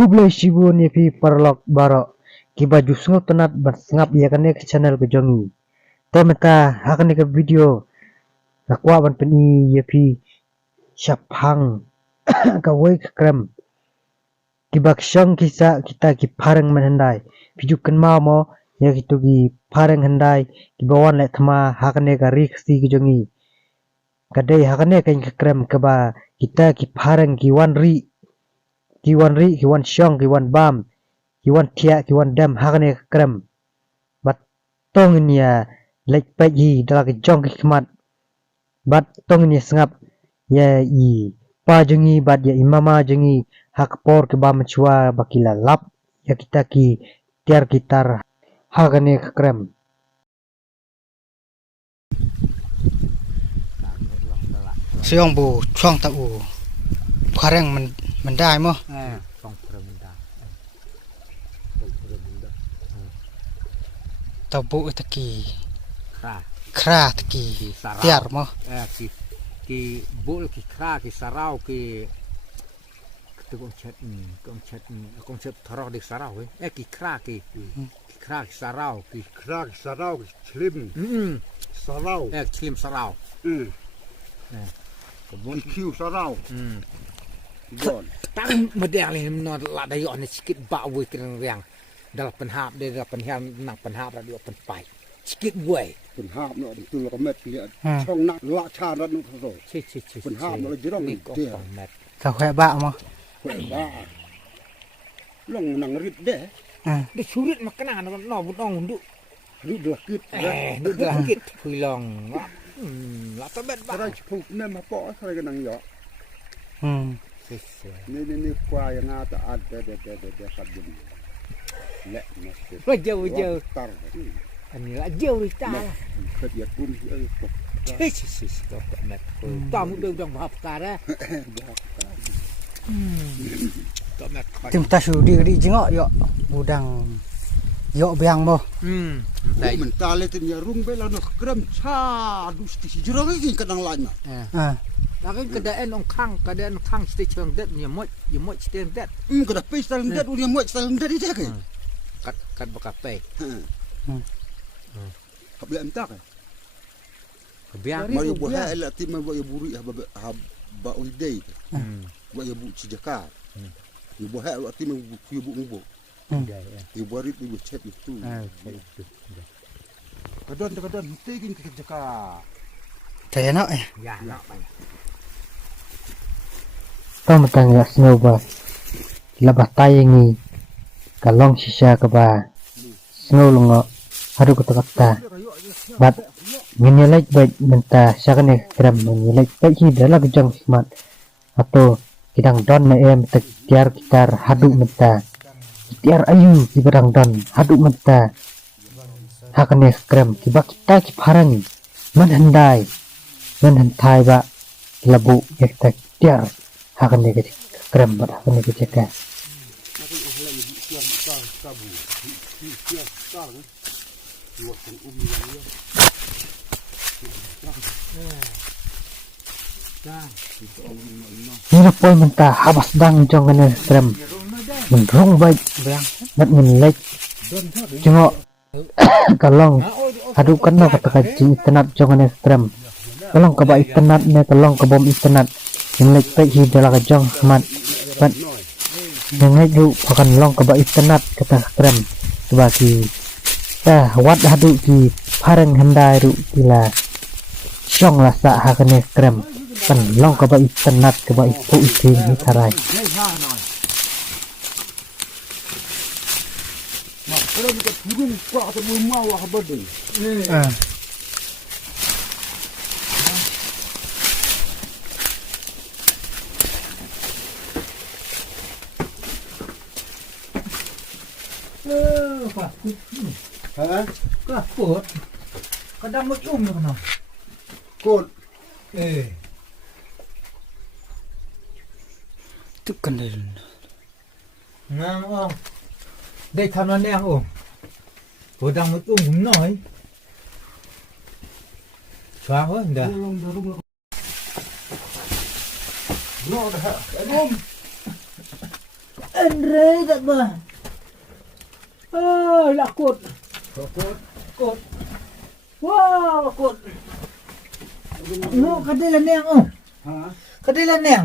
Kublai shibu ni pi parlok barok ki baju sungut tenat bersengap ya kan ke channel ke jongi. Temeta hakan ke video lakwa ban peni ya pi shaphang ka wei krem. Ki bakshang kisa kita ki phareng hyndai. Pijukan mau mo ya gitu ki phareng hyndai ki bawan le thama hakan ka riksi ke jongi. Kadai hakan ke krem ke ba kita ki phareng ki wan ri kiwan shong kiwan bam kiwan tia kiwan dam hakane krem bat tong nia lek pagi dalam jong khmat bat tong nia sengap ya i pa jengi bat ya imama jengi hakpor ke bam chua bakila lap ya kita ki tiar gitar hakane krem Sohiong bu chuang ta u pharengมันได้มั้ยต้องเพิ่มมันได้ตะบุตะกี้คราตะกี้เตียรมั้ยกีบุลกีครากีสาราวกีตะกงเช็ดทรอดิสาราวเอ้กีครากีสาราวกีชลิมสาราวชลิมสาราวกีคิวสาราวตั้งมาเดียร์เลยมันนอนละได้ย้อนในสกิดบ่าวเวกเรียงดับปัญหาได้ดับปัญหาหนักปัญหาเราเดียวปัญไปสกิดเวยปัญหาเนาะตัวเราก็เม็ดเนี่ยช่องนักละชาตินุทโรปัญหาเราจะต้องเดียวถ้าแควบ้ามั้ยแควบ้าลงหนังริดเด้ได้ชูริดมาขนาดนั้นนอบุญองดุริดละกิดริดละกิดคุยลองละตะเบ็ดบ้าอะไรพวกเนี่ยมาปออะไรกันนังเหรอนี่ควายงาตะอัดเด็ดขัดดินเละนะว่าเจ้าตังอันนี้ละเจ้าหรือตาขัดยากุ้มก็แม่ตอมเดิมจังbahapการะก็แม่ติมตาสูดีจริงอ่ะยอbudangยอเบียงบ่มันตาเลยติมยารุ่งไปแล้วนะกรมชาดูสติจรกินกันดังหลายน่ะLakin keadaan orang kang setiap orang dat punya muat setiap dat. Kada pay setiap dat punya muat setiap dat itu kan. Kat bakal pay. Kabel entak. Kabel. Mau buah elat tim mau buri ba holiday. Buat bu sejaka. Buah elat tim mau bu ngubo. Ibu barit ibu chat itu. Kadang mesti gini sejaka. Saya nak Ya, nak banyak. Kau matangga snow ba labatai ngi kalong sisa ka ba snow lungo haru ko takata bat minilai baik menta sakane krem minilai baik hi dalam jong smart atau kidang don na em tiar gitar hadu menta tiar ayu kidang don hadu menta hakane krem kibak kita ki phareng man hyndai ba labu ekta tiar hakan ni krem bar hakan ni ceka ni poi menta habas dang jong ne krem men rong baik mat men lek jengo kalong adu kana kata jing tenat jong ne krem kalong kaba ikanat ne kalong kabom ikanat Inlek pek hi dalam jong mat bat nonggheh du pakan long kaba ikanat kata krem sebagai wat hadu ki phareng hyndai ru kila shong lasa hakane krem kan long kaba ikanat kaba ipu iting ni tarai mak krem ke burung kwa ke mau habadeก็ปวดก็ดำมาจุ่มเลยกันกดตึกกันเลยนางอ้อได้ทำแล้วแน่โอ้ตัวดำมาจุ่มผมหน่อยช้างวะเดี๋ยวรอดฮะไอ้ลม Andre tak bah. Lakut. Lakut. Wow, lakut. No, kadai lah neng oh. Kadai lah neng.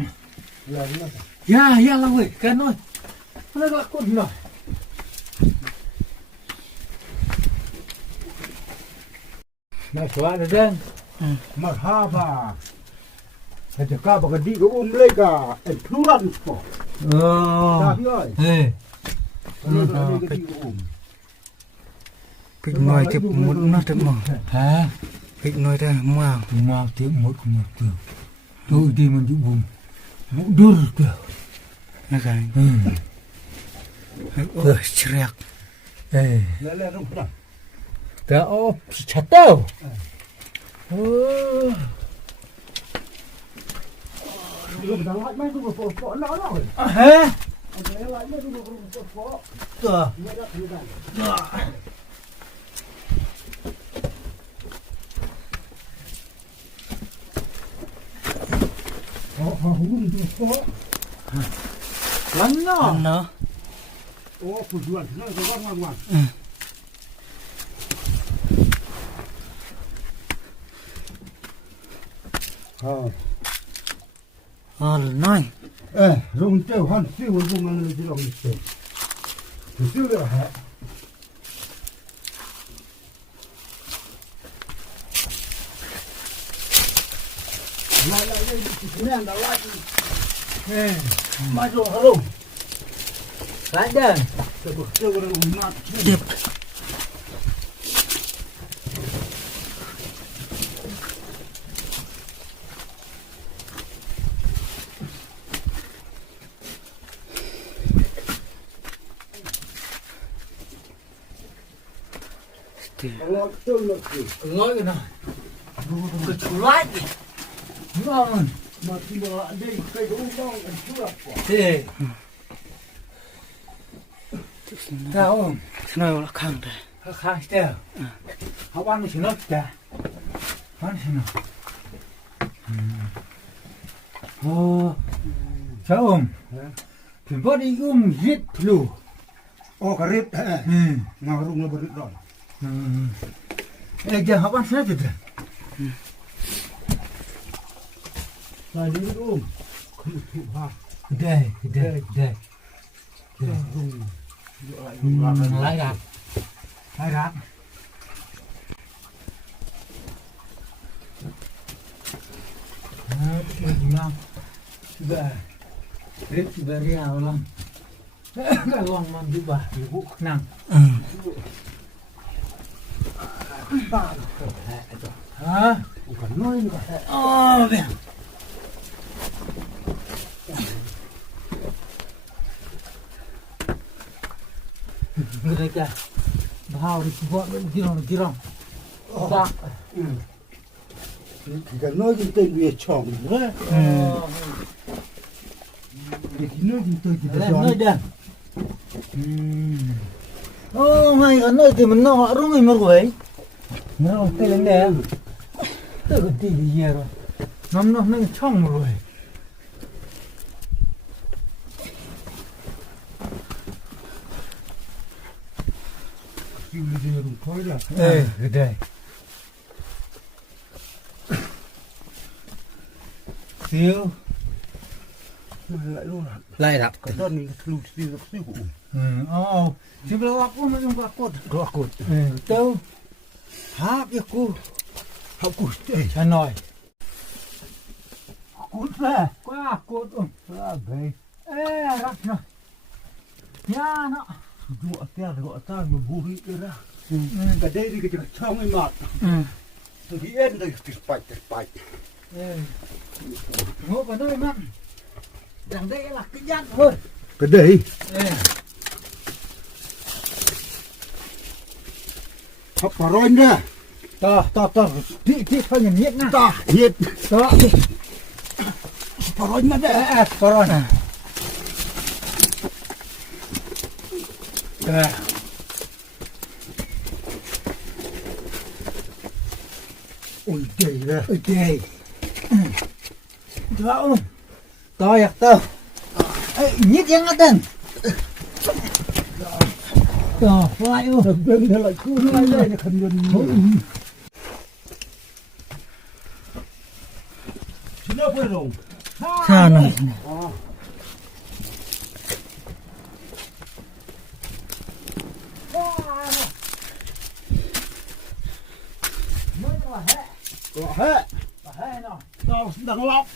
Ya lah weh, kan oi. Mana lakut lah. Nak suara dan. Marhaba. Ada kaba gadi ke lega, plural sport. Oh. Tapi oi. Pik nói tiếp một nó tiếp mà. Hả? Pik nói ra mà. Mà tiếp một từ. Tôi đi mình chịu vùng. Một đứa được. Nó cái. Chẹt. Lele rung dah. Ta ốp chặt tao. Belum dah lagi main tu pokok nak lah. Hả? Ada lagi main tu pokok. Tuh. Hurung tu pokok. Lắm nó. Nó. Oh, tujuan sana kawan-kawan. Nói. Rung teu han siu rung an le long siu. Siu le ha. Lại đây nè đã lại. Mai rồi hello. Lại đây. Teu rung mat. Điệp. Allah teu nak siu. Ngồi cái nào. Cái chú lại. Ngon. Mà khi mà lại đây cây rung bông anh chưa. Thế. Sao không? Nó là khang đây. Khang teo. Học ăn thì nó chả. Ăn thì nó. Sao không? Thì có đi giết lù. Oh, karet. Ngah rung le berit dah. Giờ học ăn sẽ được. Lại đi không thụ ha. Đây. Lại gạt. Rất riau lắm. Cái con mang đi bà thì vụ năng. Hả? Còn nói nữa. Vậy. Người đây kìa. Bahap đi vợ đi rong. Ba. Thì cái nói gì tên về chồng nữa. Để cái nói gì tên thì Lên nơi đèn. Ngay cái nơi thì mình nó rung mình mà quấy. Nó tay lên đèn. Tự cái tí gì rồi. Nó trong rồi. siêu đi rồi thôi là. Cái đây. Siêu. Lại luôn à. Lại đặt. Cái con này lưu siêu của. Chỉ là lọc nó không có cột. Đâu. Háp ya cô. Học cút. Chả nói. Cút ra. Quá cột. Vậy. Rắc nó. Nhà nó. Gọi ta nhiều bù đi ra. Cái đây thì cái trong cái mặt. Tôi đi ăn đây thì bạch. Ngô vào nơi mặn. Đằng đây là cái nhăn thôi. Cái đây. Học vào rồi nha. To. Tí thôi nhìn nhiệt nha. Ta nhiệt. Đó. Vào rồi nha đấy. Có rồi nè. Ôi trời ra. Ôi trời. Đó. To giặc tao. Nhiệt giang ở đây. lại ư bên này lại cứ lại đây là khẩn gần xin lỗi quên rồi xa này hết nào tao đang lóc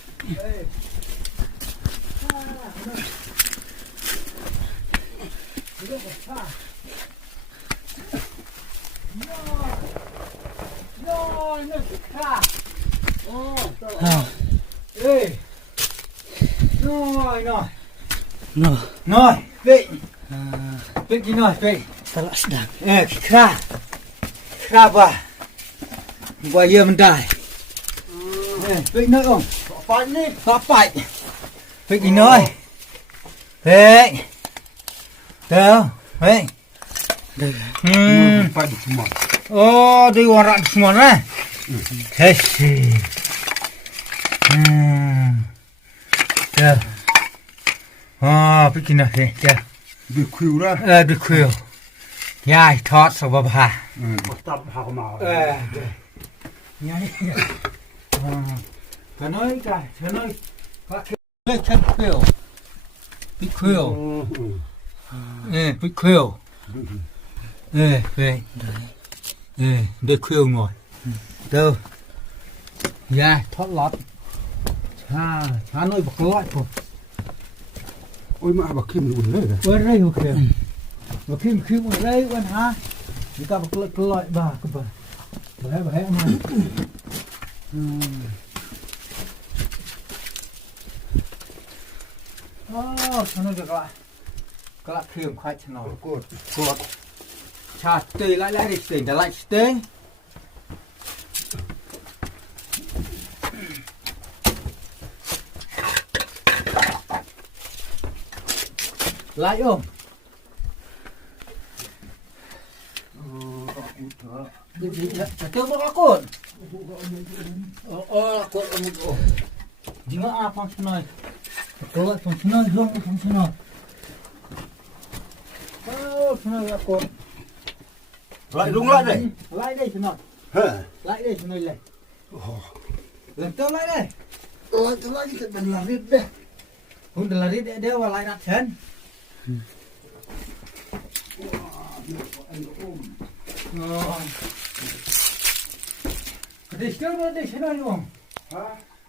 Rồi, nó khra. Ê. Rồi. Rồi, vị. Vị gì rồi, vị. Salah sedang. Khra. Khra ba. Qua hier mình đài. Vị nơi không? Phải đi. Phải. Vị gì nơi? Vị. Đâu? Vị. Đây. Phải được mà. Oh, di warak semua lah. Hei. Ya. Pergi nak ni. Ya. Di khuyu lah. Di khuyu. Ya, thot sebab ha. Stop haka mau. Ya ni. Kanoi ka, kanoi. Ka chân khuyu. Di khuyu. Di khuyu. Về. Đây khuya ngồi. Đâu. Ya, thoát lót. Cha nói bạc lót thôi. Ôi mà bạc kim luôn đấy. Ôi đây ok. Bạc kim ở đây quan ha. Người ta bạc lót bà cơ bà. Bà hẹ mà. Cha nói được lại. Các bạn khuya khoai cha nói. Cột. Cha tươi lại đi tỉnh đã lại tươi. Lại không? Chả bao lá cồn. Cồn một. Jing phong này. Cồn phong này hương phong này. Phong này là cồn. Lại đúng lại đây. Lại đây cho nó. Lại đây cho nó lại. Lần tới lại đây. Lại cái đần là rít đây. Không đần là rít để đeo vào lại đặt chân. Cái đấy nó đây thế nào không?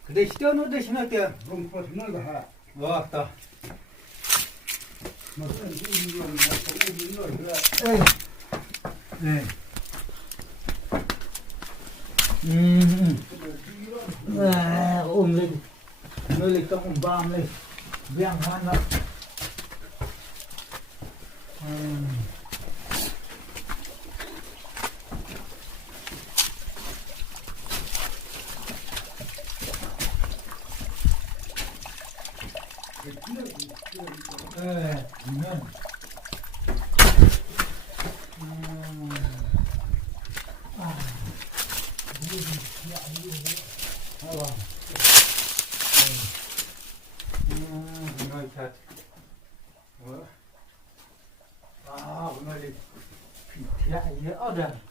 Cái đấy nó đây thế nào kìa? Không phải nó là hả? Vâng, tao. Mà cái gì mà không uống rồi nữa. Đây. Ôm lên. Nơi lên trong bam lên. Vang hoan lắm.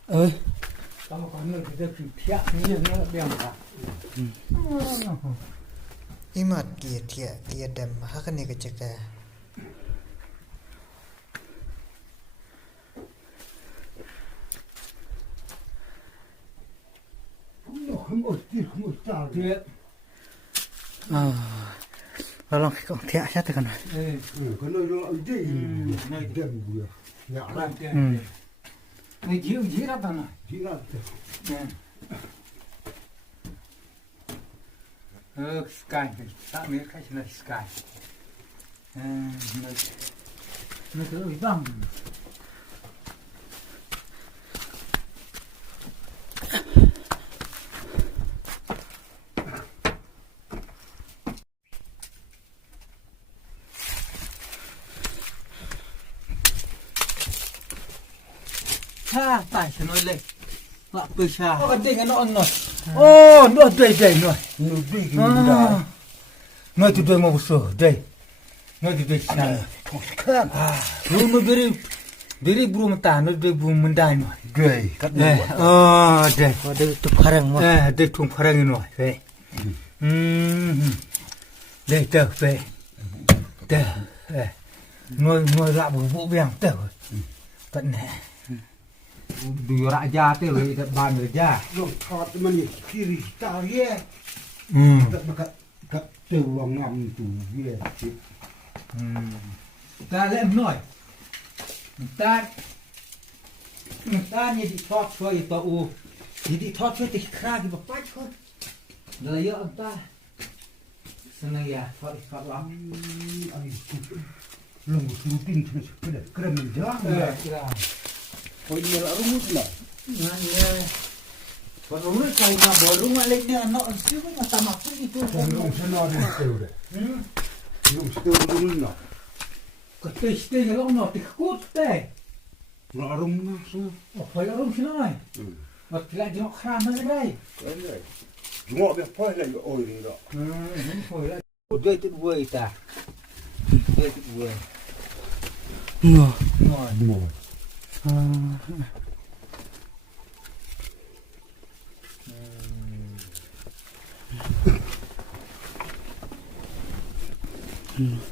Ơi. Tao có người thì được thiện như nó đeo cả. Imat kia dem haka ni kecek. Không ở đi không ở chào đi. Tolong kok tiak saya tekan. Cái nơi đó ở đây này đầm vừa. Nhà đây. Người chỉ ra tao này. Chỉ là Sky, tạm biệt khách là Sky. Nó cứ bị băng. Ha, tại sao nói lên? Lạ bơi xa. Có cái cái nó ăn rồi. Nó đầy rồi. nó đi cái đó. Nói từ đây mà sửa đây. no di besar. Kan. Lu beri buru mentah, no beri buru mendai no. Gay. Kat ni. Oh, deh. Ada tu phareng mo. Deh tung phareng no. Deh dah, dah. Nuôi lạ vụ bèng tớ tận nè đùi raja tớ rồi tận ban raja Lo thot mani kiri ta ye. Tak makat kat tu ngam tu ye. ta lên nói ta như đi thoát thôi tao u đi thoát thôi thì khra thì bật bách thôi rồi giờ ông ta sao này à thoát lắm Long shooting terus pada krem dah. Oh ini lah rumus lah. Còn đúng rồi cầu mà bỏ đúng lên nè nó xíu mà tao mặc cái gì tôi Long sana ni tu dah. Long tu rumus lah. cái tê cái lông nó thì cút tê Lah rumus tu. phải là lông xin nói mà lại cho nó kham nó đây Ngok dia apa lagi oi ni dah. đúng rồi là đây tuyệt vời ta đây tuyệt vời No. rồi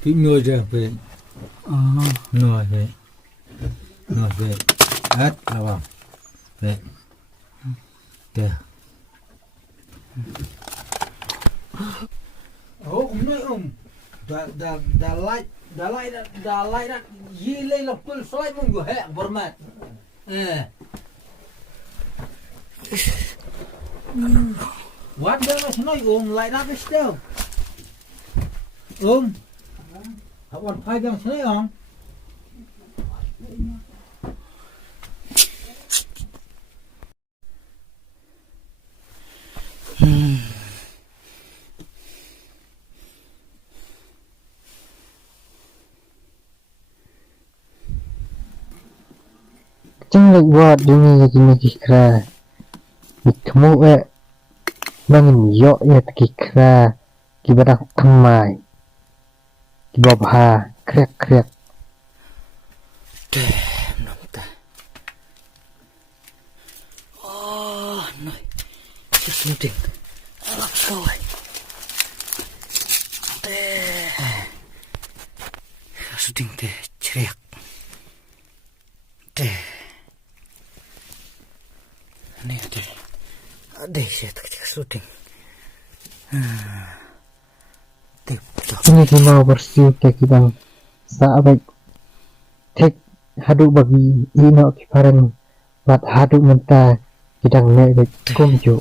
cái nuôi ra về nuôi về hết là vào về kìa cũng nói đã lại đó gì lấy lọc tôi xoay mông của hệ bờ mặt what đó là nói lại đó cái đâu học còn phai đang thấy không Chẳng lệch vọt dunia gini khra. Ikmu mangin yo ya khra kibadak thamai. Kibabha krek. Nói chưa xuống tỉnh lắm rồi xuống tỉnh để chẹt này để sẽ tak xuống tỉnh Ini mau bersih kaki bang. Sahabat tek haduk bagi ino kiparan buat haduk mentah kidang nek kumju.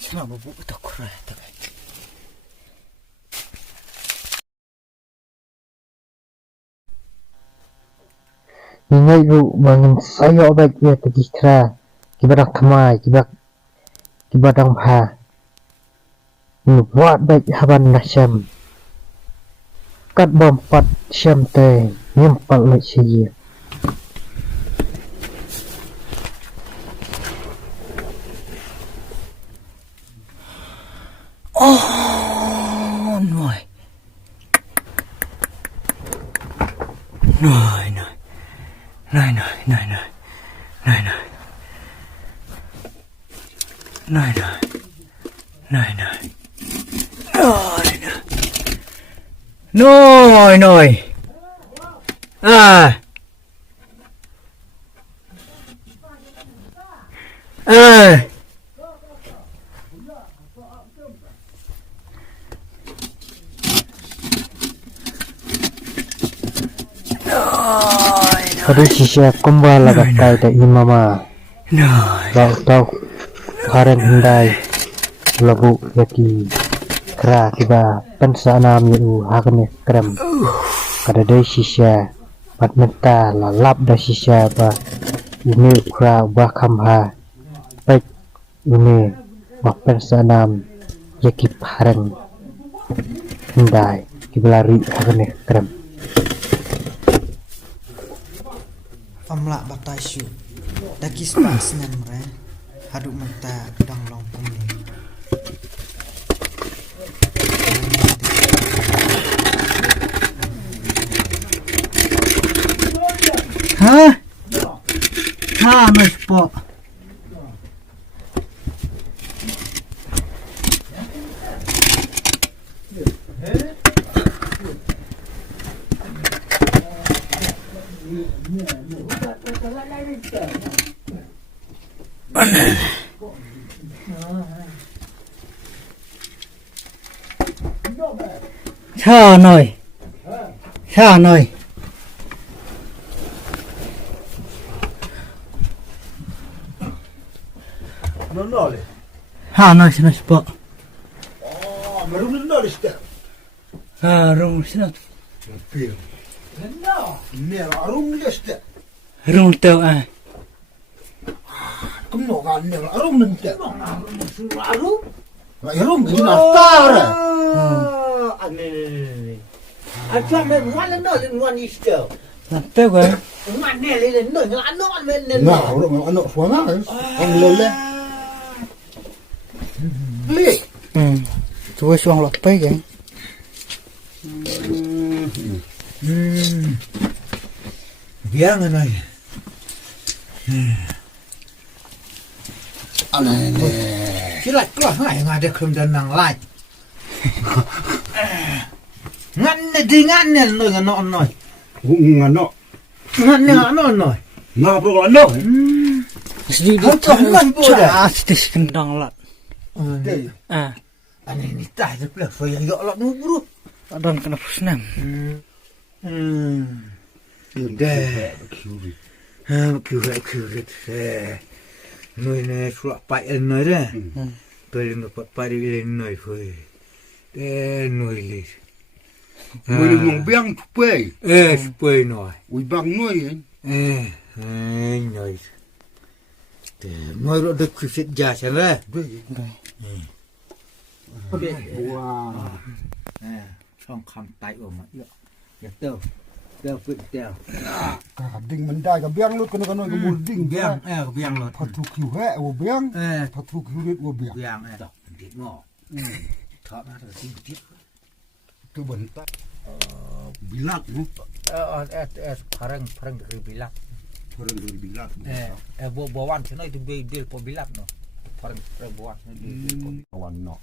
Kenapa buku tak khra tak Ngai ru bangun sayo baik ya tadi khra kibadak thamai kibadang bha. Buat baik haban nasam. Kat bompat syam te nyempal lek siye. Nói Ada sisa kumba labatai da hima tau phareng hyndai labu yaki khra kiba pensanam yu hakane krem kada dei sisa pat menta la lap da sisa ba ini khra ba khamha baik ini ba pensanam yaki phareng hyndai kiblari hakane krem Pamla batai syu daki spas nan mre haduk menta dang long pum ni Hah? Ha mas po. Xa nồi. Xa nồi. Nó nổi. Ha nồi xin po. Mà rung nó đi. Ha rung xin. Pil. Nè là rung liste. Rung teu à. Cũng nó gan nè là rung lên tệ. Lại rung cái nào ta rồi. Anh này. Anh cho mình ngoan lên nổi lên ngoan đi chờ. Làm teu cái. Ngoan nè lên nổi ngoan nó ăn lên. Nào rồi ăn nó xuống á. Ăn lên lên. Lì. Chú xuống lọt bay cái. Biang cái này. Anh này nè. Chỉ lại có hai ngày để không đơn năng lại. Ngăn này thì ngăn này nồi ngon nồi. Ngăn nó. Ngăn này ngon nồi. Nào bro nó. Không chồng mình bố đã. Chỉ kendang lát. À. Anh này tài được là phải gọi là nó bro. Ada kena pusnam. Đây. Kêu thế. Nơi này sụp bại anh nói đấy. Tôi lên một bại đi lên nơi thôi. Để nơi lên. Người dùng biang phê. Phê nói. Ui bằng nuôi. Nói. Để mới rồi được cứ xịt giá xem đấy. Wow. Xong khăm tay ở mặt nữa. Giờ tao vịt tao. Cả đinh mình đai cả biang luôn, cái nó cái mùi đinh Biang, biang rồi. Thật thuộc hiểu hệ của biang. Thật thuộc hiểu biết của biang. Biang này. Thịt ngọ. Thọ ra rồi xin tiếp. Tôi bẩn tay. Bị lát nữa. Phareng được bị lát. Phareng được bị lát. Bo wan thế này thì bị deal po bị lát nó. Phareng bo wan. Wan nọ.